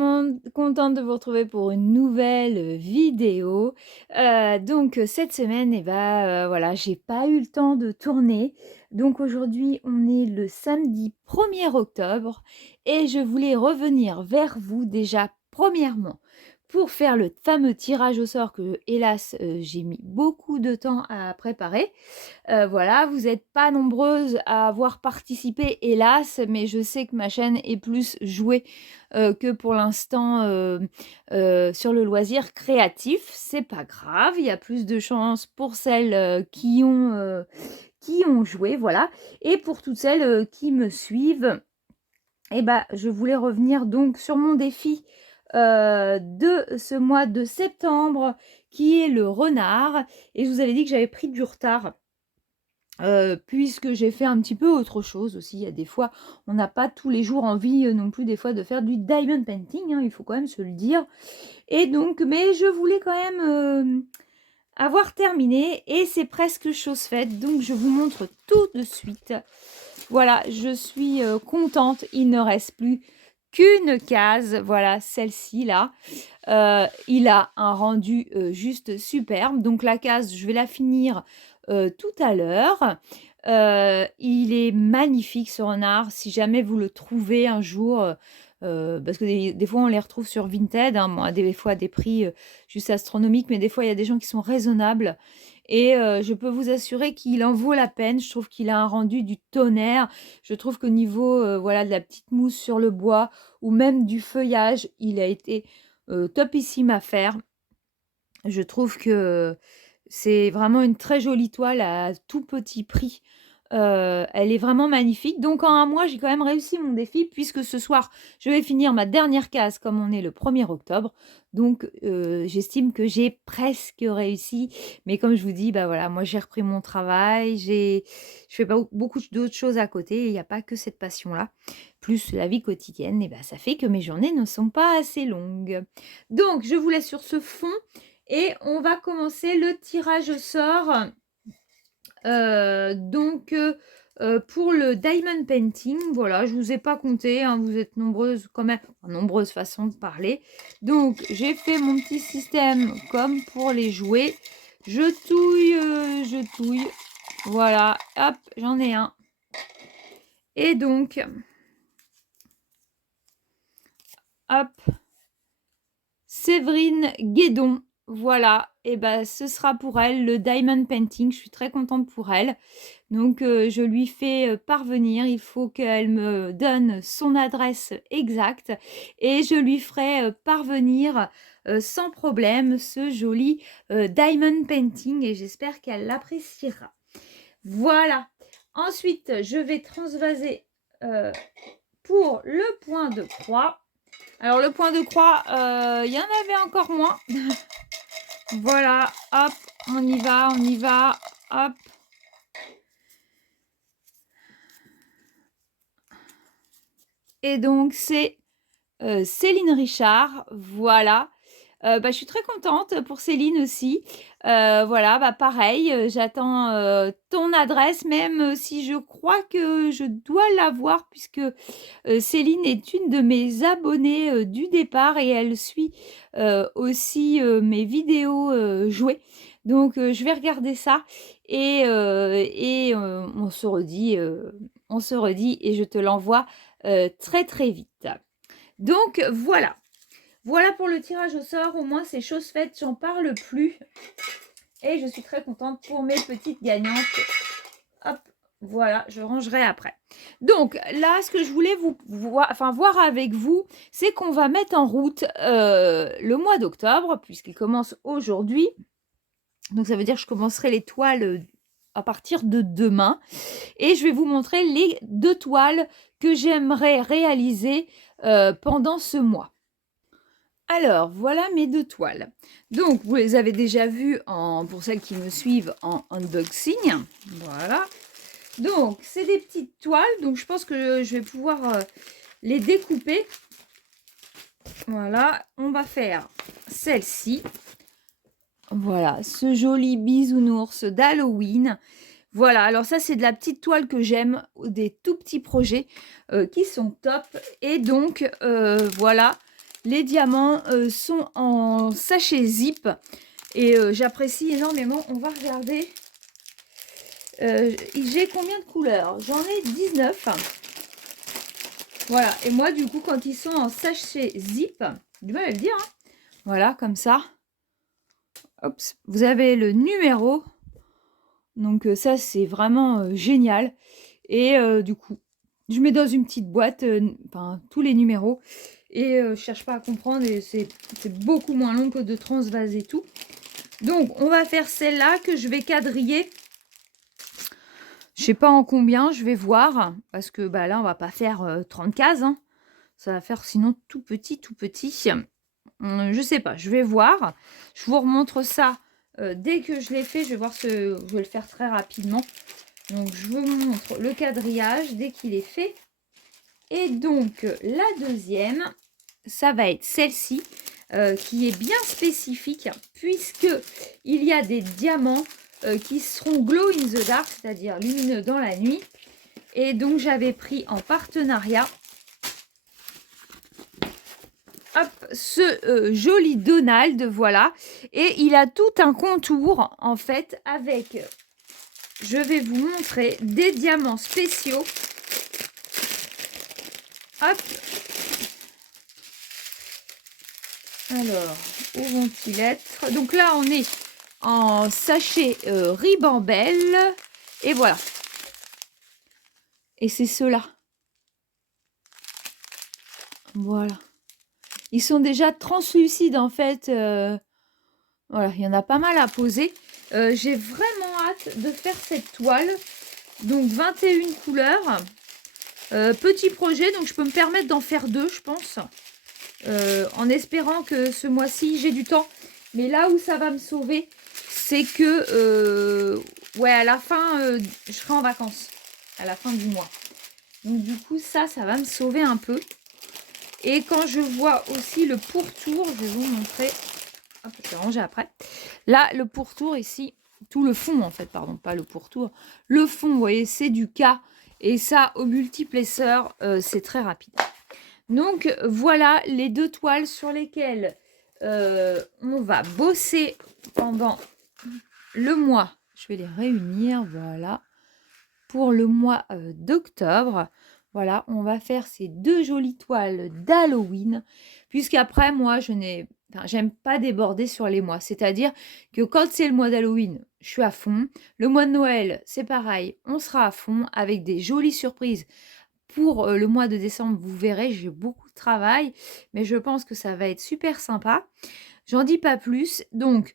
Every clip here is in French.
monde, contente de vous retrouver pour une nouvelle vidéo. Donc cette semaine, voilà, j'ai pas eu le temps de tourner. Donc aujourd'hui, on est le samedi 1er octobre et je voulais revenir vers vous déjà premièrement pour faire le fameux tirage au sort que hélas, j'ai mis beaucoup de temps à préparer. Voilà, vous êtes pas nombreuses à avoir participé hélas, mais je sais que ma chaîne est plus jouée, que pour l'instant, sur le loisir créatif. C'est pas grave, il y a plus de chances pour celles, qui ont joué, voilà. Et pour toutes celles, qui me suivent, je voulais revenir donc sur mon défi, de ce mois de septembre, qui est le renard. Et je vous avais dit que j'avais pris du retard. Puisque j'ai fait un petit peu autre chose aussi. Il y a des fois, on n'a pas tous les jours envie, non plus des fois de faire du diamond painting, hein, il faut quand même se le dire. Et donc, mais je voulais quand même avoir terminé et c'est presque chose faite. Donc je vous montre tout de suite. Voilà, je suis contente. Il ne reste plus qu'une case. Voilà, celle-ci là. Il a un rendu juste superbe. Donc la case, je vais la finir tout à l'heure. Il est magnifique ce renard. Si jamais vous le trouvez un jour, parce que des fois on les retrouve sur Vinted, hein, bon, des fois à des prix juste astronomiques, mais des fois il y a des gens qui sont raisonnables. Et je peux vous assurer qu'il en vaut la peine. Je trouve qu'il a un rendu du tonnerre. Je trouve qu'au niveau voilà, de la petite mousse sur le bois ou même du feuillage, il a été topissime à faire. Je trouve que c'est vraiment une très jolie toile à tout petit prix. Elle est vraiment magnifique. Donc en un mois, j'ai quand même réussi mon défi puisque ce soir, je vais finir ma dernière case comme on est le 1er octobre. Donc j'estime que j'ai presque réussi. Mais comme je vous dis, voilà, moi j'ai repris mon travail, je fais pas beaucoup d'autres choses à côté. Il n'y a pas que cette passion-là. Plus la vie quotidienne, et ça fait que mes journées ne sont pas assez longues. Donc je vous laisse sur ce fond. Et on va commencer le tirage au sort. Pour le diamond painting, voilà, je vous ai pas compté, hein, vous êtes nombreuses quand même, nombreuses façons de parler. Donc j'ai fait mon petit système comme pour les jouets. Je touille. Voilà, hop, j'en ai un. Et donc, hop, Séverine Guédon. Voilà, et ce sera pour elle le diamond painting. Je suis très contente pour elle. Donc je lui fais parvenir, il faut qu'elle me donne son adresse exacte et je lui ferai parvenir sans problème ce joli diamond painting et j'espère qu'elle l'appréciera. Voilà. Ensuite, je vais transvaser pour le point de croix. Alors le point de croix, il y en avait encore moins. Voilà, hop, on y va, hop. Et donc c'est Céline Richard, voilà. Je suis très contente pour Céline aussi. Voilà, pareil, j'attends ton adresse, même si je crois que je dois l'avoir, puisque Céline est une de mes abonnées du départ et elle suit aussi mes vidéos jouées. Donc je vais regarder ça et on se redit et je te l'envoie très très vite. Donc voilà. Voilà pour le tirage au sort, au moins c'est chose faite, j'en parle plus. Et je suis très contente pour mes petites gagnantes. Hop, voilà, je rangerai après. Donc là, ce que je voulais voir avec vous, c'est qu'on va mettre en route le mois d'octobre, puisqu'il commence aujourd'hui. Donc ça veut dire que je commencerai les toiles à partir de demain. Et je vais vous montrer les 2 toiles que j'aimerais réaliser pendant ce mois. Alors, voilà mes 2 toiles. Donc, vous les avez déjà vues, pour celles qui me suivent, en unboxing. Voilà. Donc, c'est des petites toiles. Donc, je pense que je vais pouvoir les découper. Voilà. On va faire celle-ci. Voilà, ce joli bisounours d'Halloween. Voilà, alors ça, c'est de la petite toile que j'aime, des tout petits projets qui sont top. Et donc, voilà. Les diamants sont en sachet zip et j'apprécie énormément. On va regarder. J'ai combien de couleurs? J'en ai 19. Voilà, et moi du coup quand ils sont en sachet zip, du mal à le dire, hein. Voilà, comme ça. Hop, vous avez le numéro. Donc ça c'est vraiment génial. Et du coup, je mets dans une petite boîte tous les numéros. Et je cherche pas à comprendre. Et c'est beaucoup moins long que de transvaser tout. Donc on va faire celle-là que je vais quadriller. Je sais pas en combien, je vais voir. Parce que bah, là on va pas faire 30 cases. Hein. Ça va faire sinon tout petit, tout petit. Je sais pas, je vais voir. Je vous remontre ça dès que je l'ai fait. Je vais voir je vais le faire très rapidement. Donc je vous montre le quadrillage dès qu'il est fait. Et donc la deuxième, ça va être celle-ci qui est bien spécifique puisque il y a des diamants qui seront glow in the dark, c'est-à-dire lumineux dans la nuit. Et donc j'avais pris en partenariat ce joli Donald, voilà. Et il a tout un contour, en fait, avec, je vais vous montrer, des diamants spéciaux. Hop. Alors, où vont-ils être? Donc là, on est en sachet ribambelle. Et voilà. Et c'est ceux-là. Voilà. Ils sont déjà translucides, en fait. Voilà, il y en a pas mal à poser. J'ai vraiment hâte de faire cette toile. Donc 21 couleurs. Petit projet, donc je peux me permettre d'en faire 2, je pense. En espérant que ce mois-ci, j'ai du temps. Mais là où ça va me sauver, c'est que ouais, à la fin, je serai en vacances. À la fin du mois. Donc du coup, ça va me sauver un peu. Et quand je vois aussi le pourtour, je vais vous montrer. Hop, je vais ranger après. Là, le pourtour ici, tout le fond en fait, pardon, pas le pourtour. Le fond, vous voyez, c'est du K. Et ça, au multiplesseur, c'est très rapide. Donc, voilà les 2 toiles sur lesquelles on va bosser pendant le mois. Je vais les réunir, voilà, pour le mois d'octobre. Voilà, on va faire ces 2 jolies toiles d'Halloween, puisqu'après, moi, j'aime pas déborder sur les mois. C'est-à-dire que quand c'est le mois d'Halloween, je suis à fond. Le mois de Noël, c'est pareil, on sera à fond avec des jolies surprises. Pour le mois de décembre, vous verrez, j'ai beaucoup de travail, mais je pense que ça va être super sympa. J'en dis pas plus. Donc,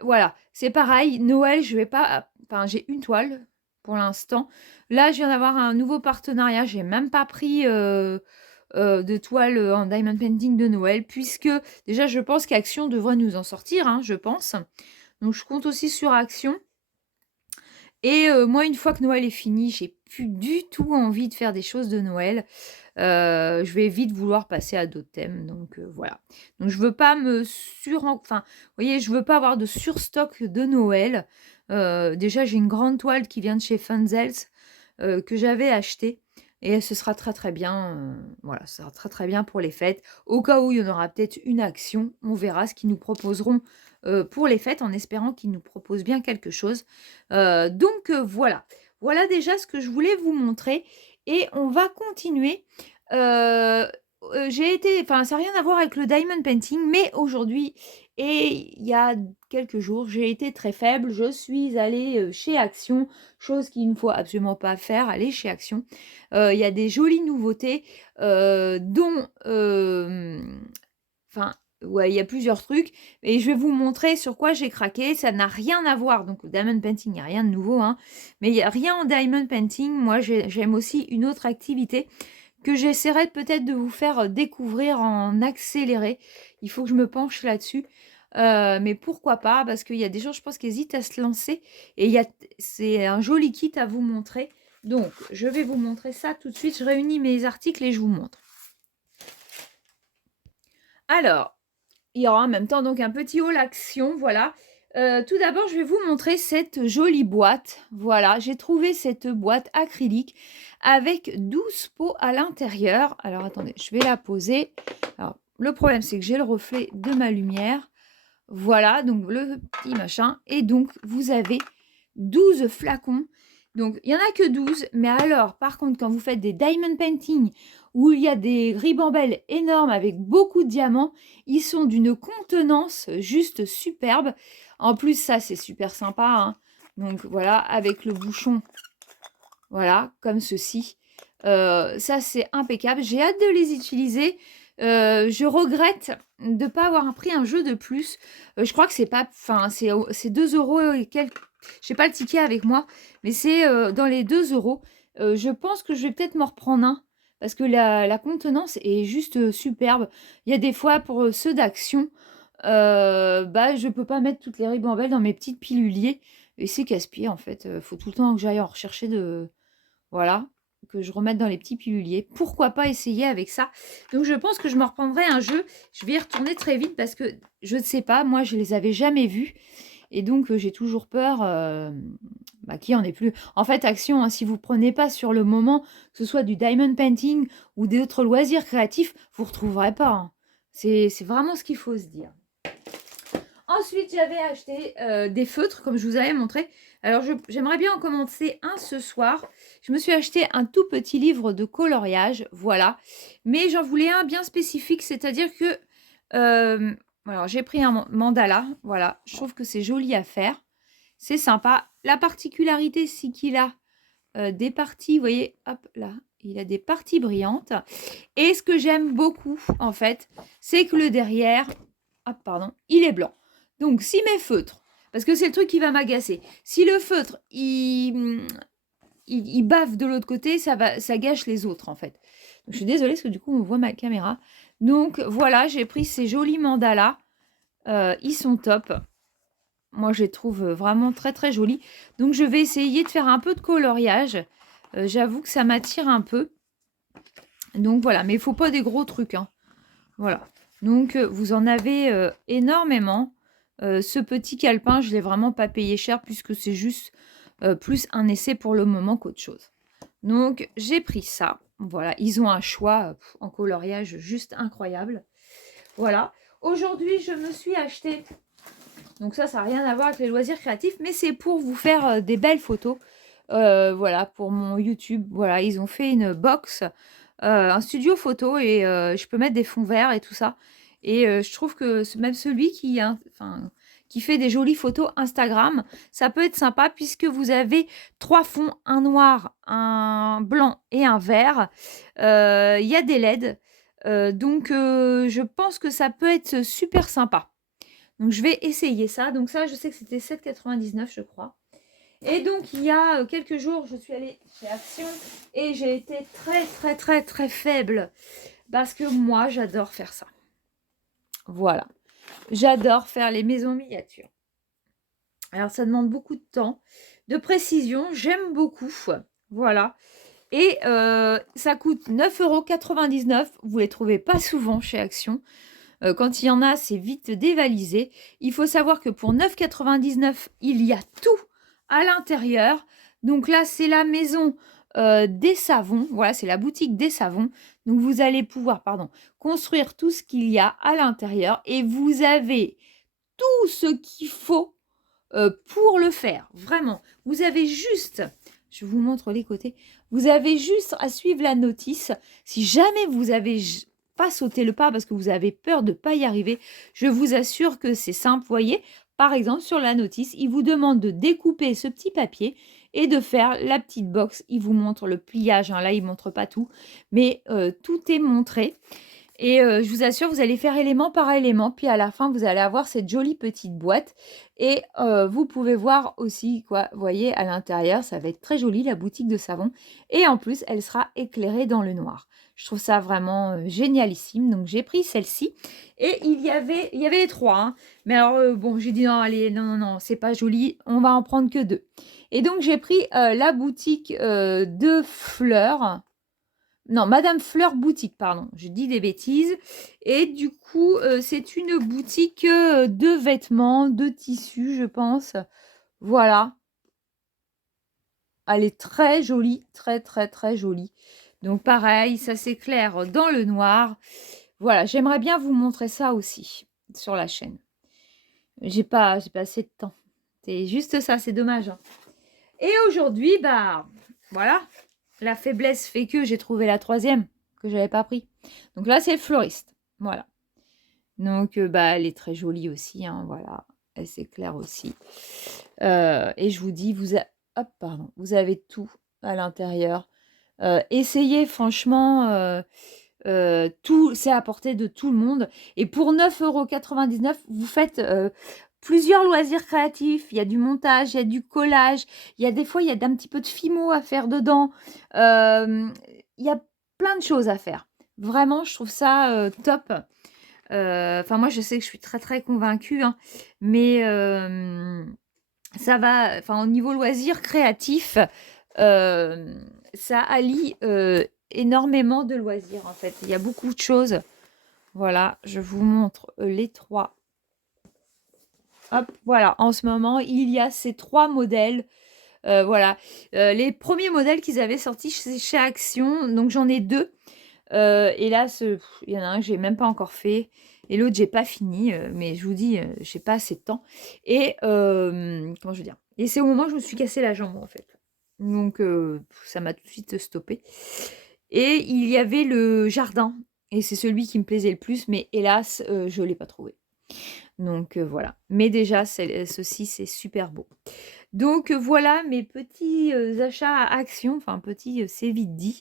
voilà, c'est pareil. Noël, je vais pas... Enfin, j'ai une toile pour l'instant. Là, je viens d'avoir un nouveau partenariat. J'ai même pas pris de toile en diamond painting de Noël, puisque déjà, je pense qu'Action devrait nous en sortir, hein, je pense. Donc, je compte aussi sur Action. Et moi, une fois que Noël est fini, j'ai plus du tout envie de faire des choses de Noël. Je vais vite vouloir passer à d'autres thèmes. Donc voilà. Donc je veux pas me enfin, vous voyez, je veux pas avoir de surstock de Noël. Déjà, j'ai une grande toile qui vient de chez Funzels que j'avais achetée. Et ce sera très très bien. Voilà, ce sera très très bien pour les fêtes. Au cas où il y en aura peut-être une action, on verra ce qu'ils nous proposeront pour les fêtes, en espérant qu'ils nous proposent bien quelque chose. Donc voilà. Voilà déjà ce que je voulais vous montrer. Et on va continuer. J'ai été, enfin, ça n'a rien à voir avec le diamond painting, mais aujourd'hui, et il y a quelques jours, j'ai été très faible. Je suis allée chez Action, chose qu'il ne faut absolument pas faire, aller chez Action. Il y a des jolies nouveautés, dont, enfin, ouais, il y a plusieurs trucs, et je vais vous montrer sur quoi j'ai craqué. Ça n'a rien à voir, donc le diamond painting, il n'y a rien de nouveau, hein, mais il n'y a rien en diamond painting. Moi, j'aime aussi une autre activité que j'essaierai peut-être de vous faire découvrir en accéléré. Il faut que je me penche là-dessus. Mais pourquoi pas, parce qu'il y a des gens, je pense, qui hésitent à se lancer. Et c'est un joli kit à vous montrer. Donc, je vais vous montrer ça tout de suite. Je réunis mes articles et je vous montre. Alors, il y aura en même temps donc un petit haul action, voilà. Tout d'abord, je vais vous montrer cette jolie boîte. Voilà, j'ai trouvé cette boîte acrylique avec 12 pots à l'intérieur. Alors, attendez, je vais la poser. Alors, le problème, c'est que j'ai le reflet de ma lumière. Voilà, donc le petit machin. Et donc, vous avez 12 flacons. Donc, il n'y en a que 12. Mais alors, par contre, quand vous faites des diamond painting, où il y a des ribambelles énormes avec beaucoup de diamants, ils sont d'une contenance juste superbe. En plus, ça, c'est super sympa, hein. Donc, voilà, avec le bouchon, voilà, comme ceci. Ça, c'est impeccable. J'ai hâte de les utiliser. Je regrette de ne pas avoir pris un jeu de plus. Je crois que c'est pas... Enfin, c'est 2 euros et quelques... Je n'ai pas le ticket avec moi, mais c'est dans les 2 euros. Je pense que je vais peut-être m'en reprendre un, parce que la contenance est juste superbe. Il y a des fois, pour ceux d'action, bah, je peux pas mettre toutes les ribambelles dans mes petites piluliers. Et c'est casse-pied, en fait. Faut tout le temps que j'aille en rechercher de... Voilà, que je remette dans les petits piluliers. Pourquoi pas essayer avec ça? Donc je pense que je me reprendrai un jeu. Je vais y retourner très vite parce que je ne sais pas, moi je les avais jamais vus. Et donc j'ai toujours peur bah, qu'il n'y en ait plus. En fait, Action, hein, si vous ne prenez pas sur le moment, que ce soit du diamond painting ou d'autres loisirs créatifs, vous ne retrouverez pas, hein. C'est vraiment ce qu'il faut se dire. Ensuite, j'avais acheté des feutres, comme je vous avais montré. Alors, j'aimerais bien en commencer un ce soir. Je me suis acheté un tout petit livre de coloriage, voilà. Mais j'en voulais un bien spécifique, c'est-à-dire que... alors, j'ai pris un mandala, voilà. Je trouve que c'est joli à faire. C'est sympa. La particularité, c'est qu'il a des parties, vous voyez, hop là, il a des parties brillantes. Et ce que j'aime beaucoup, en fait, c'est que le derrière, hop, pardon, il est blanc. Donc, si mes feutres, parce que c'est le truc qui va m'agacer, si le feutre, il bave de l'autre côté, ça gâche les autres, en fait. Donc, je suis désolée, parce que du coup, on voit ma caméra. Donc, voilà, j'ai pris ces jolis mandalas. Ils sont top. Moi, je les trouve vraiment très, très jolis. Donc, je vais essayer de faire un peu de coloriage. J'avoue que ça m'attire un peu. Donc, voilà. Mais il ne faut pas des gros trucs, hein. Voilà. Donc, vous en avez énormément. Ce petit calepin, je ne l'ai vraiment pas payé cher puisque c'est juste plus un essai pour le moment qu'autre chose. Donc, j'ai pris ça. Voilà. Ils ont un choix en coloriage juste incroyable. Voilà. Aujourd'hui, je me suis acheté... Donc ça n'a rien à voir avec les loisirs créatifs, mais c'est pour vous faire des belles photos. Voilà, pour mon YouTube. Voilà, ils ont fait une box, un studio photo et je peux mettre des fonds verts et tout ça. Et je trouve que même celui qui fait des jolies photos Instagram, ça peut être sympa puisque vous avez 3 fonds, un noir, un blanc et un vert. Il y a des LED. Donc je pense que ça peut être super sympa. Donc, je vais essayer ça. Donc, ça, je sais que c'était 7,99, je crois. Et donc, il y a quelques jours, je suis allée chez Action et j'ai été très, très, très, très faible parce que moi, j'adore faire ça. Voilà. J'adore faire les maisons miniatures. Alors, ça demande beaucoup de temps, de précision. J'aime beaucoup. Voilà. Et ça coûte 9,99 €. Vous ne les trouvez pas souvent chez Action. Quand il y en a, c'est vite dévalisé. Il faut savoir que pour 9,99 €, il y a tout à l'intérieur. Donc là, c'est la maison des savons. Voilà, c'est la boutique des savons. Donc vous allez pouvoir, construire tout ce qu'il y a à l'intérieur. Et vous avez tout ce qu'il faut pour le faire. Vraiment. Vous avez juste... Je vous montre les côtés. Vous avez juste à suivre la notice. Si jamais vous avez pas sauté le pas parce que vous avez peur de ne pas y arriver, je vous assure que c'est simple. Vous voyez, par exemple, sur la notice, il vous demande de découper ce petit papier et de faire la petite box. Il vous montre le pliage. Hein. Là, il ne montre pas tout, mais tout est montré. Et je vous assure, vous allez faire élément par élément. Puis à la fin, vous allez avoir cette jolie petite boîte. Et vous pouvez voir aussi, quoi, vous voyez, à l'intérieur, ça va être très joli, la boutique de savon. Et en plus, elle sera éclairée dans le noir. Je trouve ça vraiment génialissime. Donc, j'ai pris celle-ci. Et il y avait les 3. Hein. Mais alors, bon, j'ai dit non, allez, non, c'est pas joli. On va en prendre que 2. Et donc, j'ai pris la boutique de fleurs. Non, Madame Fleur Boutique, pardon. Je dis des bêtises. Et du coup, c'est une boutique de vêtements, de tissus, je pense. Voilà. Elle est très jolie, très, très, très jolie. Donc, pareil, ça s'éclaire dans le noir. Voilà, j'aimerais bien vous montrer ça aussi sur la chaîne. J'ai pas assez de temps. C'est juste ça, c'est dommage, hein. Et aujourd'hui, bah, voilà, la faiblesse fait que j'ai trouvé la troisième que j'avais pas pris. Donc là, c'est le fleuriste. Voilà. Donc, bah, elle est très jolie aussi, hein, voilà. Elle s'éclaire aussi. Et je vous dis, hop, pardon, vous avez tout à l'intérieur. Essayez, franchement, tout, c'est à portée de tout le monde. Et pour 9,99 €, vous faites plusieurs loisirs créatifs. Il y a du montage, il y a du collage. Il y a des fois, il y a un petit peu de fimo à faire dedans. Il y a plein de choses à faire. Vraiment, je trouve ça top. Enfin, moi, je sais que je suis très, très convaincue, hein, mais ça va, enfin, au niveau loisirs créatifs, ça allie énormément de loisirs, en fait. Il y a beaucoup de choses. Voilà, je vous montre les trois. Hop, voilà, en ce moment, il y a ces trois modèles. Voilà, les premiers modèles qu'ils avaient sortis chez Action, donc j'en ai deux. Et là, il y en a un que j'ai même pas encore fait. Et l'autre, j'ai pas fini. Mais je vous dis, j'ai pas assez de temps. Et comment je veux dire? Et c'est au moment où je me suis cassé la jambe, en fait. Donc, ça m'a tout de suite stoppé. Et il y avait le jardin. Et c'est celui qui me plaisait le plus. Mais hélas, je l'ai pas trouvé. Donc, voilà. Mais déjà, ceci, c'est super beau. Donc voilà mes petits achats à Action, enfin petits, c'est vite dit.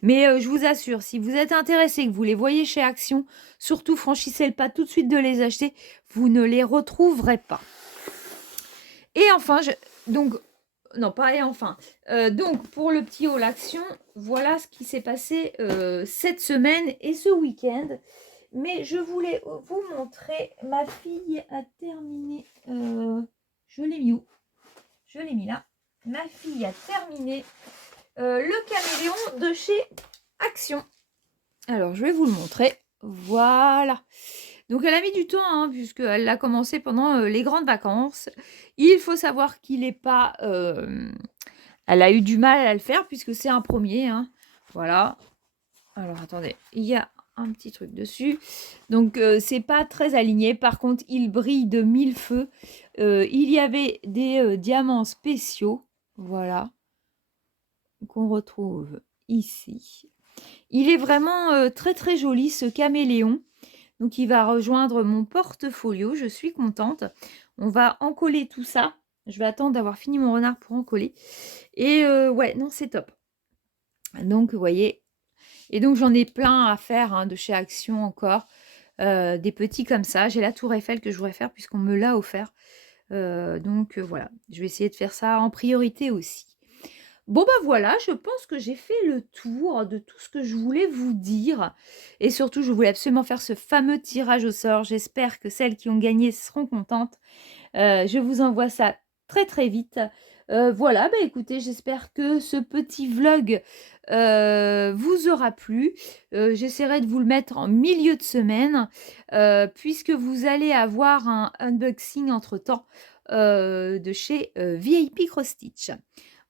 Mais je vous assure, si vous êtes intéressé, que vous les voyez chez Action, surtout franchissez le pas tout de suite de les acheter, vous ne les retrouverez pas. Et enfin, donc, non pas et enfin, donc pour le petit haul Action, voilà ce qui s'est passé cette semaine et ce week-end. Mais je voulais vous montrer, ma fille a terminé, je l'ai mis où? Je l'ai mis là. Ma fille a terminé le caméléon de chez Action. Alors, je vais vous le montrer. Voilà. Donc, elle a mis du temps, hein, puisqu'elle l'a commencé pendant les grandes vacances. Il faut savoir qu'il n'est pas... elle a eu du mal à le faire, puisque c'est un premier. Hein. Voilà. Alors, attendez. Il y a un petit truc dessus. Donc, c'est pas très aligné. Par contre, il brille de mille feux. Il y avait des diamants spéciaux. Voilà. Qu'on retrouve ici. Il est vraiment très très joli ce caméléon. Donc il va rejoindre mon portfolio. Je suis contente. On va encoller tout ça. Je vais attendre d'avoir fini mon renard pour encoller. Et ouais, non, c'est top. Donc vous voyez. Et donc j'en ai plein à faire hein, de chez Action encore. Des petits comme ça. J'ai la tour Eiffel que je voudrais faire puisqu'on me l'a offert. Donc voilà. Je vais essayer de faire ça en priorité aussi. Bon bah voilà, je pense que j'ai fait le tour de tout ce que je voulais vous dire. Et surtout, je voulais absolument faire ce fameux tirage au sort. J'espère que celles qui ont gagné seront contentes. Je vous envoie ça très très vite. Voilà, bah écoutez, j'espère que ce petit vlog vous aura plu. J'essaierai de vous le mettre en milieu de semaine, puisque vous allez avoir un unboxing entre-temps de chez VIP Cross Stitch.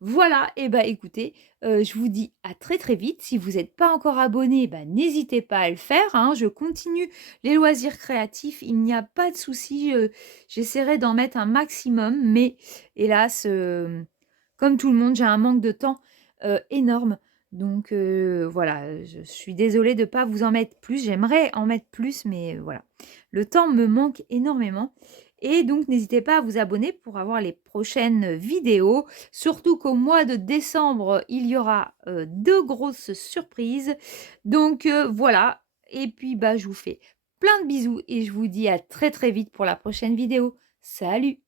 Voilà, et bah écoutez, je vous dis à très très vite. Si vous n'êtes pas encore abonné, bah, n'hésitez pas à le faire. Hein. Je continue les loisirs créatifs, il n'y a pas de souci. J'essaierai d'en mettre un maximum, mais hélas, comme tout le monde, j'ai un manque de temps énorme. Donc voilà, je suis désolée de ne pas vous en mettre plus. J'aimerais en mettre plus, mais voilà. Le temps me manque énormément. Et donc, n'hésitez pas à vous abonner pour avoir les prochaines vidéos. Surtout qu'au mois de décembre, il y aura de grosses surprises. Donc, voilà. Et puis, bah, je vous fais plein de bisous et je vous dis à très très vite pour la prochaine vidéo. Salut!